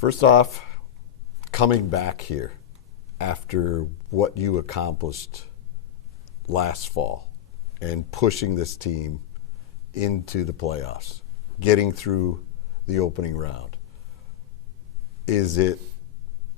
First off, coming back here after what you accomplished last fall and pushing this team into the playoffs, getting through the opening round, is it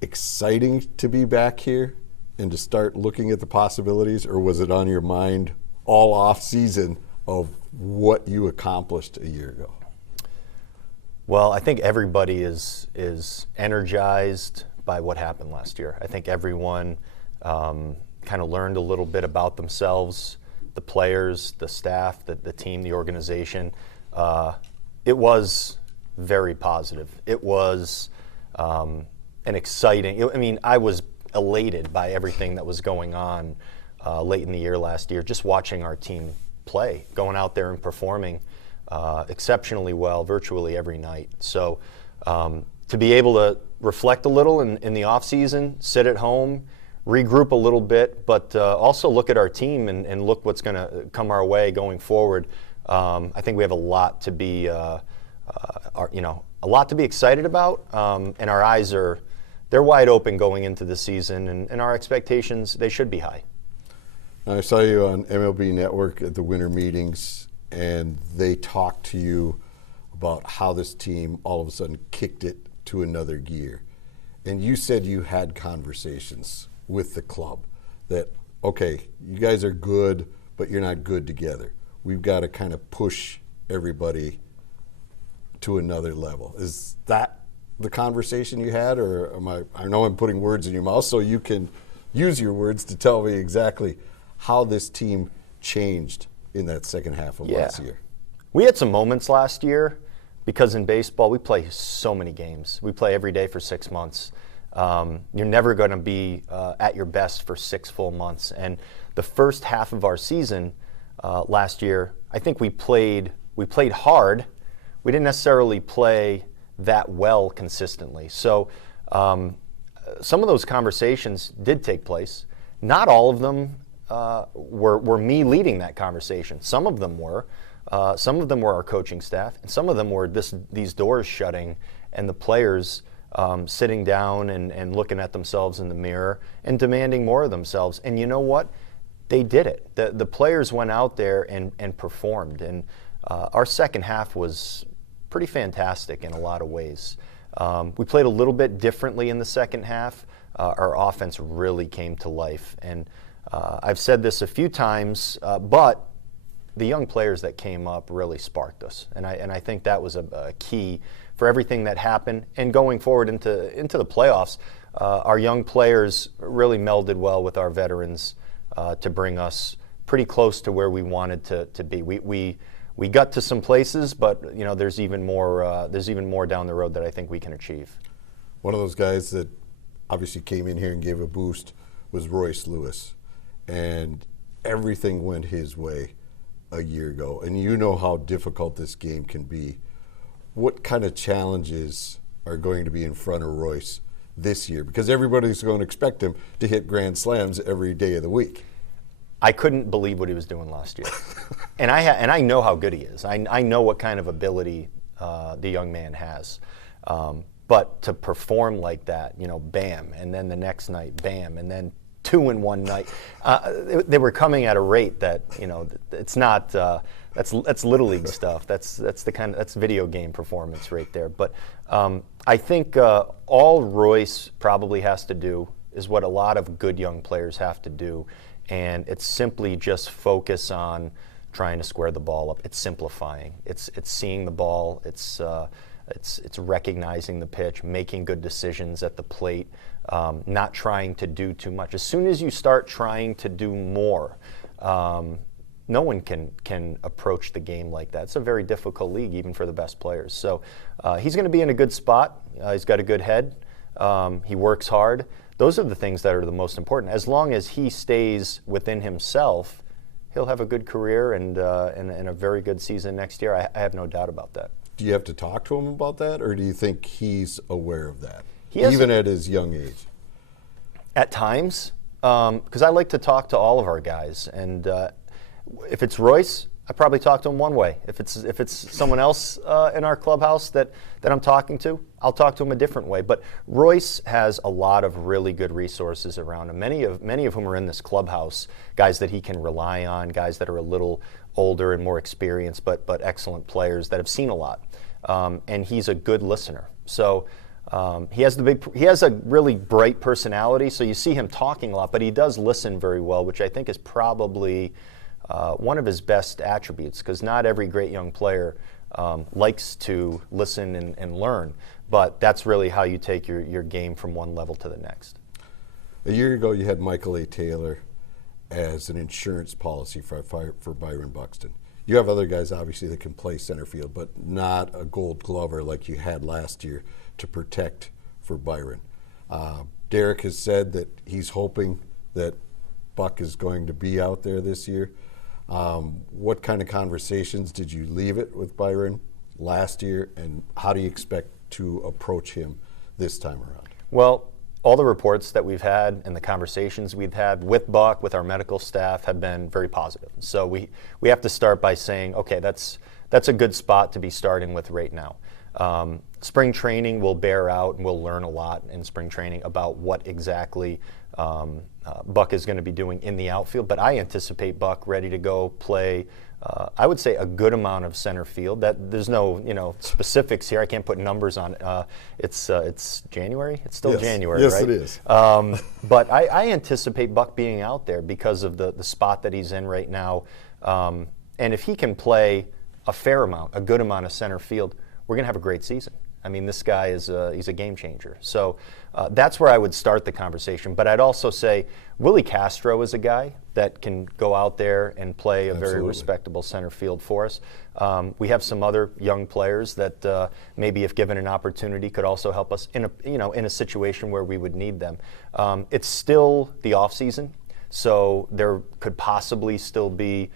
exciting to be back here and to start looking at the possibilities, or was it on your mind all off season of what you accomplished a year ago? Well, I think everybody is energized by what happened last year. I think everyone kind of learned a little bit about themselves, the players, the staff, the team, the organization. It was very positive. It was an exciting, I was elated by everything that was going on late in the year last year, just watching our team play, going out there and performing exceptionally well virtually every night. So to be able to reflect a little in the off season, sit at home, regroup a little bit, but also look at our team and look what's going to come our way going forward. I think we have a lot to be, a lot to be excited about, and our eyes they're wide open going into the season, and our expectations, they should be high. I saw you on MLB Network at the winter meetings, and they talked to you about how this team all of a sudden kicked it to another gear. And you said you had conversations with the club that, okay, you guys are good, but you're not good together. We've got to kind of push everybody to another level. Is that the conversation you had, or I know I'm putting words in your mouth, so you can use your words to tell me exactly how this team changed in that second half of last year. We had some moments last year because in baseball we play so many games. We play every day for 6 months. You're never going to be at your best for 6 full months. And the first half of our season last year, I think we played hard. We didn't necessarily play that well consistently. So some of those conversations did take place. Not all of them were me leading that conversation. Some of them were. Some of them were our coaching staff, and some of them were these doors shutting and the players sitting down and looking at themselves in the mirror and demanding more of themselves. And you know what? They did it. The players went out there and performed. And our second half was pretty fantastic in a lot of ways. We played a little bit differently in the second half. Our offense really came to life. And I've said this a few times, but the young players that came up really sparked us. And I think that was a key for everything that happened. And going forward into the playoffs, our young players really melded well with our veterans to bring us pretty close to where we wanted to be. We got to some places, but there's even more down the road that I think we can achieve. One of those guys that obviously came in here and gave a boost was Royce Lewis, and everything went his way a year ago. And you know how difficult this game can be. What kind of challenges are going to be in front of Royce this year? Because everybody's going to expect him to hit grand slams every day of the week. I couldn't believe what he was doing last year. and I know how good he is. I know what kind of ability the young man has. But to perform like that, bam, and then the next night, bam, and then 2 in one night, they were coming at a rate that it's not. That's little league stuff. That's video game performance right there. But I think all Royce probably has to do is what a lot of good young players have to do, and it's simply just focus on trying to square the ball up. It's simplifying. It's seeing the ball. It's recognizing the pitch, making good decisions at the plate, not trying to do too much. As soon as you start trying to do more, no one can approach the game like that. It's a very difficult league, even for the best players. So he's going to be in a good spot. He's got a good head. He works hard. Those are the things that are the most important. As long as he stays within himself, he'll have a good career and a very good season next year. I have no doubt about that. Do you have to talk to him about that, or do you think he's aware of that, even at his young age? At times, because I like to talk to all of our guys. And if it's Royce, I probably talk to him one way. If it's someone else in our clubhouse that I'm talking to, I'll talk to him a different way. But Royce has a lot of really good resources around him. Many of whom are in this clubhouse, guys that he can rely on, guys that are a little older and more experienced, but excellent players that have seen a lot. And he's a good listener. So he has a really bright personality. So you see him talking a lot, but he does listen very well, which I think is probably one of his best attributes, because not every great young player likes to listen and learn, but that's really how you take your game from one level to the next. A year ago, you had Michael A. Taylor as an insurance policy for Byron Buxton. You have other guys, obviously, that can play center field, but not a Gold Glover like you had last year to protect for Byron. Derek has said that he's hoping that Buck is going to be out there this year. What kind of conversations did you leave it with Byron last year, and how do you expect to approach him this time around? Well, all the reports that we've had and the conversations we've had with Buck, with our medical staff, have been very positive. So we have to start by saying, okay, that's a good spot to be starting with right now. Spring training will bear out, and we'll learn a lot in spring training about what exactly Buck is going to be doing in the outfield. But I anticipate Buck ready to go play, I would say, a good amount of center field. That there's no specifics here. I can't put numbers on it. It's January. It's still January, yes, right? Yes, it is. But I anticipate Buck being out there because of the spot that he's in right now. And if he can play a fair amount, a good amount of center field, we're going to have a great season. I mean, this guy he's a game changer. So that's where I would start the conversation. But I'd also say Willie Castro is a guy that can go out there and play a very respectable center field for us. We have some other young players that maybe, if given an opportunity, could also help us in a situation where we would need them. It's still the off season, so there could possibly still be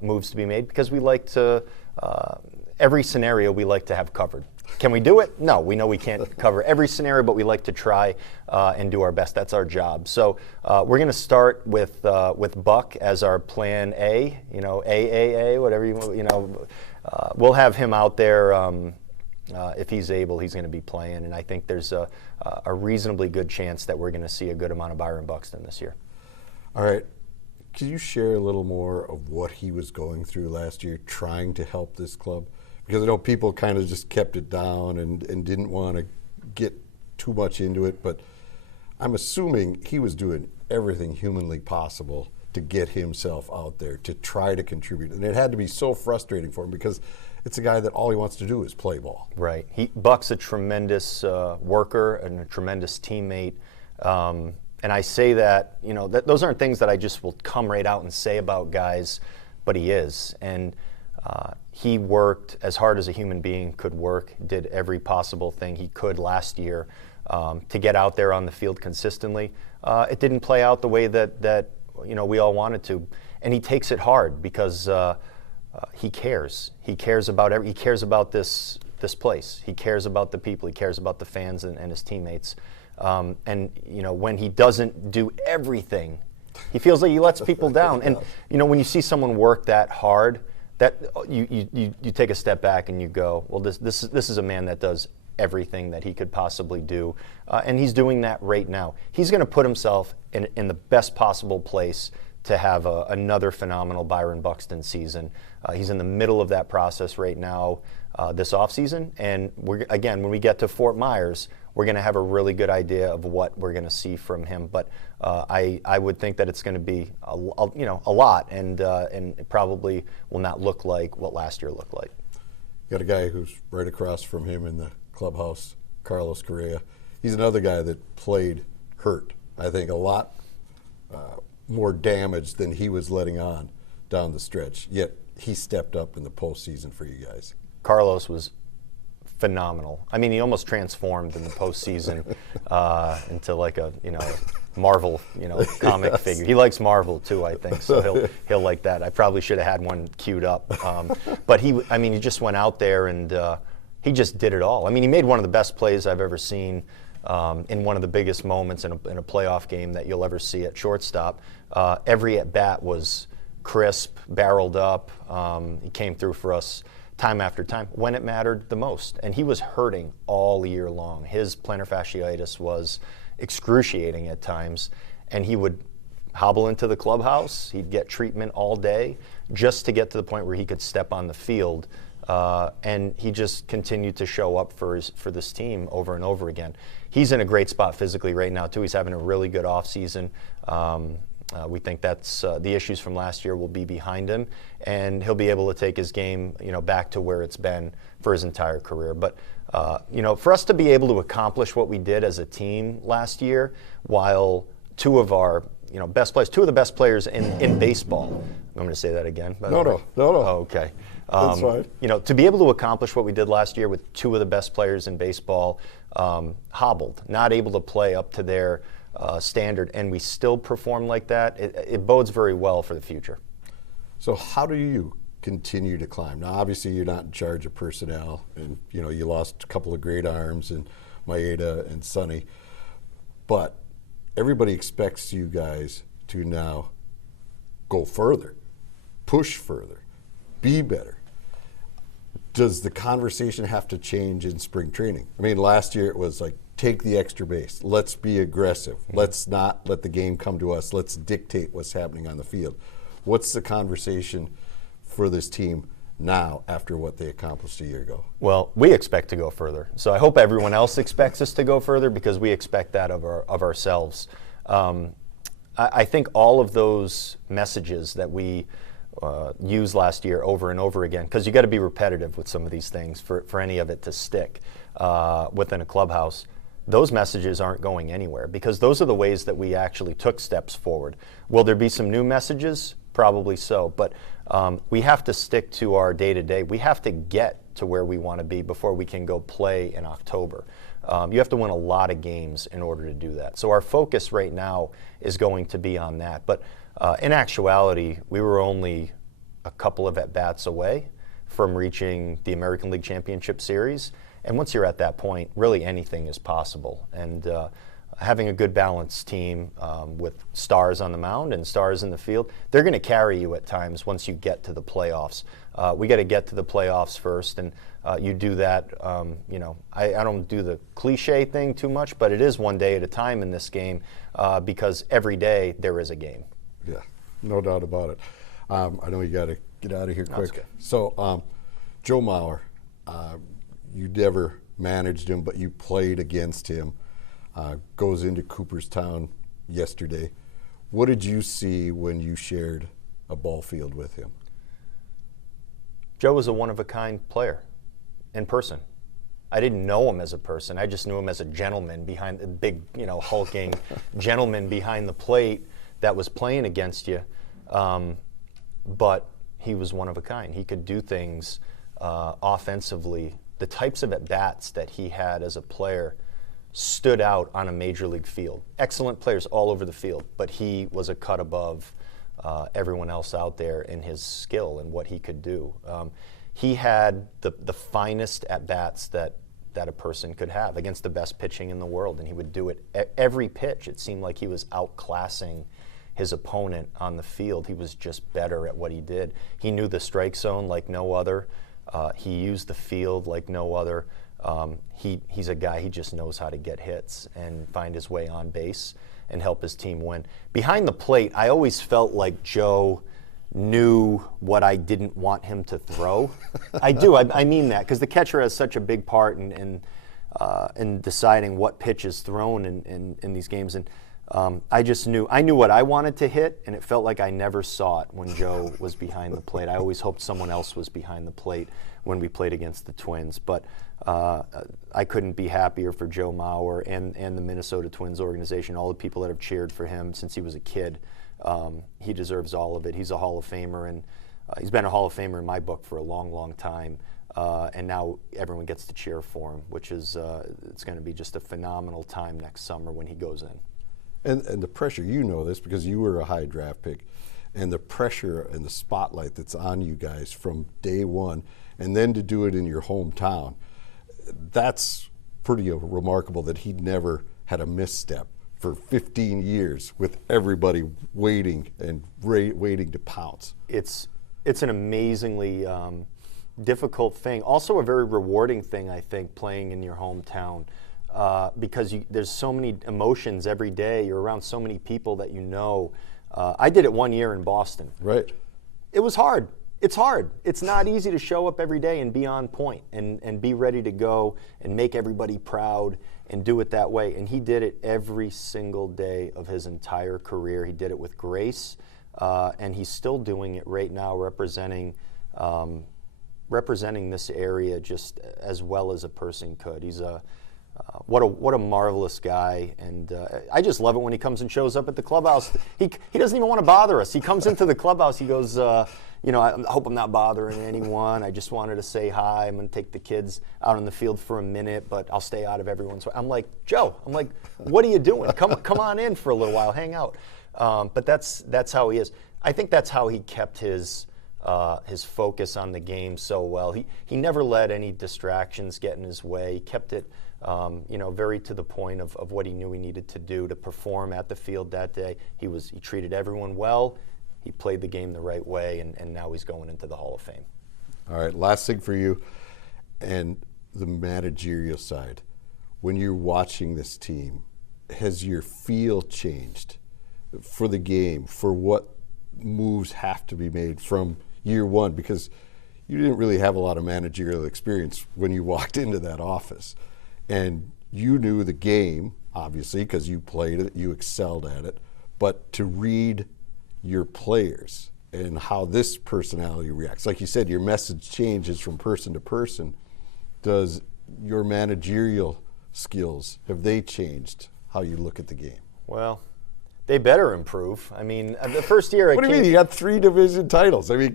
moves to be made, because we like to every scenario we like to have covered. Can we do it? No, we know we can't cover every scenario, but we like to try and do our best. That's our job. So we're going to start with Buck as our plan A, AAA, whatever we'll have him out there. If he's able, he's going to be playing, and I think there's a reasonably good chance that we're going to see a good amount of Byron Buxton this year. All right. Could you share a little more of what he was going through last year trying to help this club? Because I know people kind of just kept it down and didn't want to get too much into it, but I'm assuming he was doing everything humanly possible to get himself out there, to try to contribute. And it had to be so frustrating for him, because it's a guy that all he wants to do is play ball. Right. Buck's a tremendous worker and a tremendous teammate. And I say that, those aren't things that I just will come right out and say about guys, but he is. And he worked as hard as a human being could work, did every possible thing he could last year to get out there on the field consistently. It didn't play out the way that we all wanted to, and he takes it hard because he cares. He cares about he cares about this place. He cares about the people. He cares about the fans and his teammates. And when he doesn't do everything, he feels like he lets people down. And when you see someone work that hard, that you take a step back and you go, well, this is a man that does everything that he could possibly do, and he's doing that right now. He's going to put himself in the best possible place to have another phenomenal Byron Buxton season. He's in the middle of that process right now this offseason, and when we get to Fort Myers, we're going to have a really good idea of what we're going to see from him. But I would think that it's going to be a lot, and it probably will not look like what last year looked like. You got a guy who's right across from him in the clubhouse, Carlos Correa. He's another guy that played hurt. I think a lot more damage than he was letting on down the stretch. Yet he stepped up in the postseason for you guys. Carlos was phenomenal. I mean, he almost transformed in the postseason into like a Marvel comic figure. He likes Marvel too, I think, so he'll like that. I probably should have had one queued up, but he just went out there and he just did it all. I mean, he made one of the best plays I've ever seen in one of the biggest moments in a playoff game that you'll ever see at shortstop. Every at bat was crisp, barreled up. He came through for us time after time when it mattered the most. And he was hurting all year long. His plantar fasciitis was excruciating at times, and he would hobble into the clubhouse. He'd get treatment all day just to get to the point where he could step on the field. And he just continued to show up for this team over and over again. He's in a great spot physically right now, too. He's having a really good offseason. We think that's the issues from last year will be behind him, and he'll be able to take his game, back to where it's been for his entire career. But for us to be able to accomplish what we did as a team last year, while two of the best players in baseball. I'm going to say that again. No. Oh, okay. That's fine. To be able to accomplish what we did last year with two of the best players in baseball, hobbled, not able to play up to their standard, and we still perform like that, it bodes very well for the future. So how do you continue to climb? Now, obviously, you're not in charge of personnel, and you lost a couple of great arms in Maeda and Sonny, but everybody expects you guys to now go further, push further, be better. Does the conversation have to change in spring training? I mean, last year it was like, take the extra base. Let's be aggressive. Let's not let the game come to us. Let's dictate what's happening on the field. What's the conversation for this team now after what they accomplished a year ago? Well, we expect to go further. So I hope everyone else expects us to go further, because we expect that of ourselves. I think all of those messages that we used last year over and over again, because you got to be repetitive with some of these things for any of it to stick within a clubhouse. Those messages aren't going anywhere, because those are the ways that we actually took steps forward. Will there be some new messages? Probably so, but we have to stick to our day-to-day. We have to get to where we want to be before we can go play in October. You have to win a lot of games in order to do that. So our focus right now is going to be on that. But in actuality, we were only a couple of at-bats away from reaching the American League Championship Series. And once you're at that point, really anything is possible. And having a good balanced team with stars on the mound and stars in the field, they're going to carry you at times once you get to the playoffs. We got to get to the playoffs first, and you do that. I don't do the cliche thing too much, but it is one day at a time in this game, because every day there is a game. Yeah, no doubt about it. I know you got to get out of here quick. Good. So, Joe Mauer, you never managed him, but you played against him. Goes into Cooperstown yesterday. What did you see when you shared a ball field with him? Joe was a one-of-a-kind player in person. I didn't know him as a person. I just knew him as a gentleman behind the big, hulking gentleman behind the plate that was playing against you. But he was one of a kind. He could do things offensively. The types of at-bats that he had as a player stood out on a major league field. Excellent players all over the field, but he was a cut above everyone else out there in his skill and what he could do. He had the finest at-bats that a person could have against the best pitching in the world, and he would do it every pitch. It seemed like he was outclassing his opponent on the field. He was just better at what he did. He knew the strike zone like no other. He used the field like no other. He's a guy, he just knows how to get hits and find his way on base and help his team win. Behind the plate, I always felt like Joe knew what I didn't want him to throw. I do, I mean that, because the catcher has such a big part in deciding what pitch is thrown in these games. And I knew what I wanted to hit, and it felt like I never saw it when Joe was behind the plate. I always hoped someone else was behind the plate when we played against the Twins. But I couldn't be happier for Joe Mauer and the Minnesota Twins organization, all the people that have cheered for him since he was a kid. He deserves all of it. He's a Hall of Famer, and he's been a Hall of Famer in my book for a long, long time. And now everyone gets to cheer for him, which is it's going to be just a phenomenal time next summer when he goes in. And the pressure, you know this because you were a high draft pick, and the pressure and the spotlight that's on you guys from day one, and then to do it in your hometown, that's pretty remarkable that he never had a misstep for 15 years with everybody waiting and waiting to pounce. It's an amazingly difficult thing. Also a very rewarding thing, I think, playing in your hometown. Because there's so many emotions every day. You're around so many people that you know. I did it 1 year in Boston. Right. It was hard. It's hard. It's not easy to show up every day and be on point and be ready to go and make everybody proud and do it that way. And he did it every single day of his entire career. He did it with grace, and he's still doing it right now, representing this area just as well as a person could. He's what a marvelous guy, and I just love it when he comes and shows up at the clubhouse. He doesn't even want to bother us. He comes into the clubhouse. He goes, I hope I'm not bothering anyone. I just wanted to say hi. I'm going to take the kids out on the field for a minute, but I'll stay out of everyone's way. I'm like, Joe, what are you doing? Come on in for a little while, hang out. But that's how he is. I think that's how he kept his focus on the game so well. He never let any distractions get in his way. He kept it, very to the point of what he knew he needed to do to perform at the field that day. He treated everyone well. He played the game the right way, and now he's going into the Hall of Fame. All right, last thing for you, and the managerial side. When you're watching this team, has your feel changed for the game, for what moves have to be made from year one? Because you didn't really have a lot of managerial experience when you walked into that office. And you knew the game, obviously, because you played it, you excelled at it, but to read your players and how this personality reacts. Like you said, your message changes from person to person. Does your managerial skills, have they changed how you look at the game? Well, they better improve. I mean, the first year What do you mean? You got 3 division titles. I mean,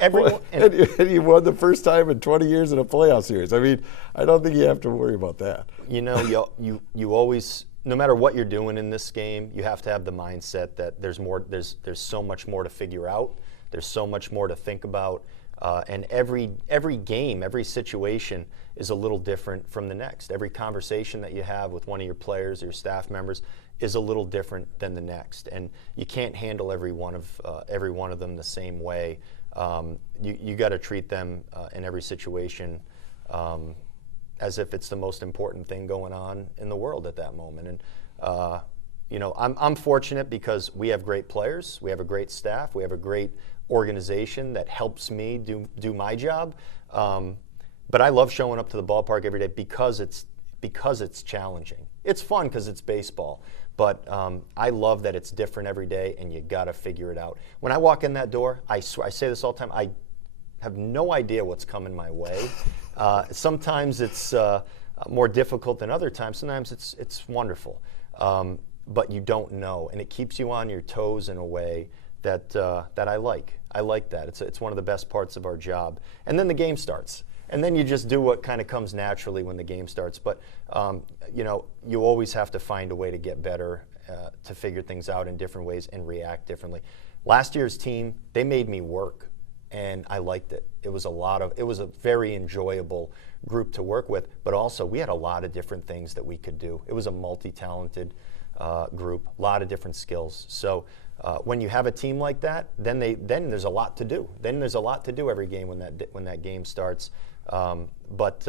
and you won the first time in 20 years in a playoff series. I mean, I don't think you have to worry about that. You always, no matter what you're doing in this game, you have to have the mindset that there's more. There's so much more to figure out. There's so much more to think about, and every game, every situation is a little different from the next. Every conversation that you have with one of your players or your staff members is a little different than the next, and you can't handle every one of them the same way. You got to treat them in every situation as if it's the most important thing going on in the world at that moment. And I'm fortunate because we have great players, we have a great staff, we have a great organization that helps me do my job. But I love showing up to the ballpark every day because it's challenging. It's fun because it's baseball, but I love that it's different every day, and you got to figure it out. When I walk in that door, I swear, I say this all the time, I have no idea what's coming my way. Sometimes it's more difficult than other times. Sometimes it's wonderful, but you don't know, and it keeps you on your toes in a way that I like. I like that. It's one of the best parts of our job. And then the game starts. And then you just do what kind of comes naturally when the game starts. But, you always have to find a way to get better, to figure things out in different ways and react differently. Last year's team, they made me work, and I liked it. It was a very enjoyable group to work with, but also we had a lot of different things that we could do. It was a multi-talented group, a lot of different skills. So when you have a team like that, then there's a lot to do. Then there's a lot to do every game when that game starts. But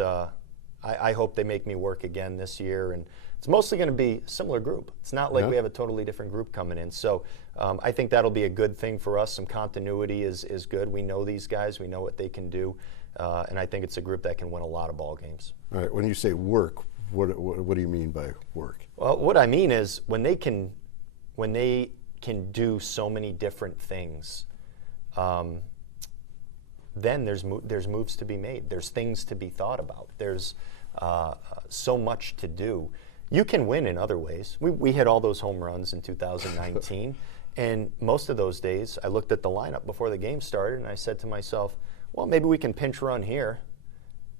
I hope they make me work again this year, and it's mostly going to be a similar group. It's not like we have a totally different group coming in. So I think that'll be a good thing for us. Some continuity is good. We know these guys. We know what they can do, and I think it's a group that can win a lot of ball games. All right. When you say work, what do you mean by work? Well, what I mean is when they can do so many different things, then there's moves to be made. There's things to be thought about. There's so much to do. You can win in other ways. We hit all those home runs in 2019, and most of those days I looked at the lineup before the game started and I said to myself, well, maybe we can pinch run here.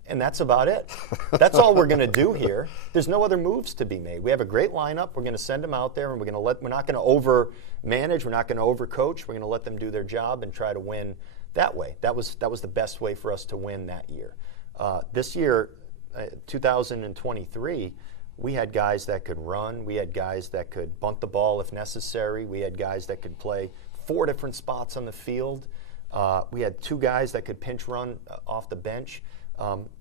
And that's about it. That's all we're going to do here. There's no other moves to be made. We have a great lineup. We're going to send them out there, and we're not going to over manage. We're not going to over coach. We're going to let them do their job and try to win that way. That was the best way for us to win that year. This year, 2023, we had guys that could run. We had guys that could bunt the ball if necessary. We had guys that could play 4 different spots on the field. We had 2 guys that could pinch run off the bench.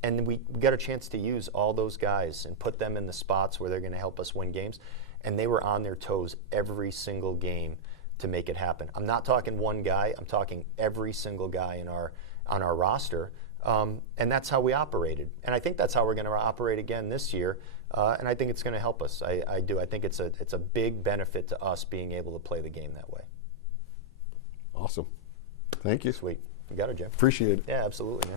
And we got a chance to use all those guys and put them in the spots where they're going to help us win games. And they were on their toes every single game to make it happen. I'm not talking one guy. I'm talking every single guy on our roster. And that's how we operated. And I think that's how we're going to operate again this year. And I think it's going to help us. I do. I think it's a big benefit to us being able to play the game that way. Awesome. Thank you. Sweet. You got it, Jim. Appreciate it. Yeah, absolutely, man.